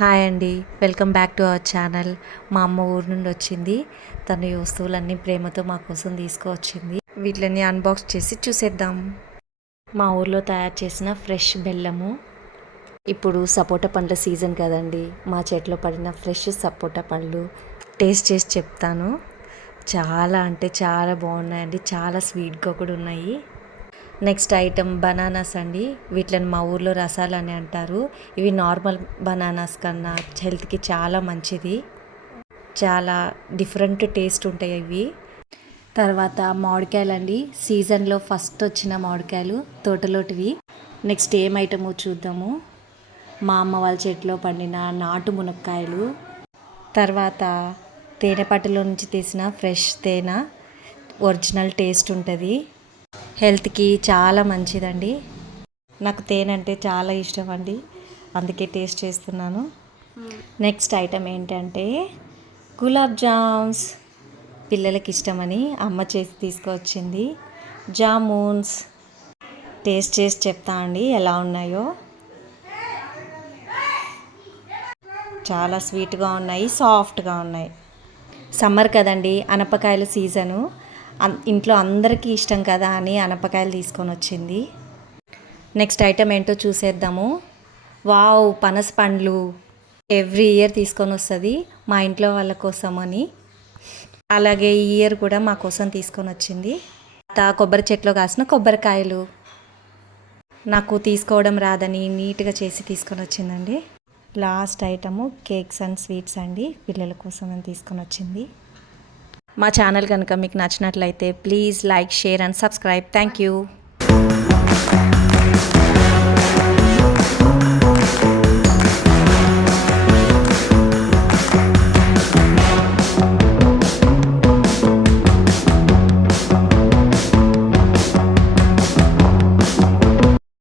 Hi అండి, welcome back to our channel. మా అమ్మ ఊరు నుండి వచ్చింది. తను ఈ వస్తువులన్నీ ప్రేమతో మా కోసం తీసుకువచ్చింది. వీటిని అన్బాక్స్ చేసి చూసేద్దాం. మా ఊర్లో తయారు చేసిన ఫ్రెష్ బెల్లము. ఇప్పుడు సపోటా పండ్ల సీజన్ కదండి. మా చెట్లో పడిన ఫ్రెష్ సపోటా పళ్ళు టేస్ట్ చేసి చెప్తాను. చాలా అంటే చాలా బాగున్నాయండి. చాలా స్వీట్గా కూడా ఉన్నాయి. నెక్స్ట్ ఐటమ్ బనానాస్ అండి. వీటిని మా ఊర్లో రసాలు అని అంటారు. ఇవి నార్మల్ బనానాస్ కన్నా హెల్త్కి చాలా మంచిది. చాలా డిఫరెంట్ టేస్ట్ ఉంటాయి ఇవి. తర్వాత మామిడికాయలు అండి. సీజన్లో ఫస్ట్ వచ్చిన మామిడికాయలు తోటలోటివి. నెక్స్ట్ ఏం ఐటమో చూద్దాము. మా అమ్మ వాళ్ళ చెట్లో పండిన నాటు మునక్కాయలు. తర్వాత తేనెపట్టులో నుంచి తీసిన ఫ్రెష్ తేనె. ఒరిజినల్ టేస్ట్ ఉంటుంది. హెల్త్కి చాలా మంచిదండి. నాకు తేనె అంటే చాలా ఇష్టం అండి, అందుకే టేస్ట్ చేస్తున్నాను. నెక్స్ట్ ఐటమ్ ఏంటంటే గులాబ్ జామ్స్. పిల్లలకి ఇష్టమని అమ్మ చేసి తీసుకువచ్చింది. జామూన్స్ టేస్ట్ చేసి చెప్తా అండి ఎలా ఉన్నాయో. చాలా స్వీట్గా ఉన్నాయి, సాఫ్ట్గా ఉన్నాయి. సమ్మర్ కదండి, అనపకాయల సీజను. ఇంట్లో అందరికీ ఇష్టం కదా అని అనపకాయలు తీసుకొని వచ్చింది. నెక్స్ట్ ఐటమ్ ఏంటో చూసేద్దాము. వావ్, పనస పండ్లు. ఎవ్రీ ఇయర్ తీసుకొని వస్తుంది మా ఇంట్లో వాళ్ళ కోసం అని. అలాగే ఈ ఇయర్ కూడా మా కోసం తీసుకొని వచ్చింది. కొబ్బరి చెట్లో కాసిన కొబ్బరికాయలు. నాకు తీసుకోవడం రాదని నీట్గా చేసి తీసుకొని వచ్చిందండి. Last item cakes and sweets అండి. పిల్లల కోసం అని తీసుకొని వచ్చింది. మా ఛానల్ కనుక మీకు నచ్చినట్లయితే please like, share and subscribe. Thank you.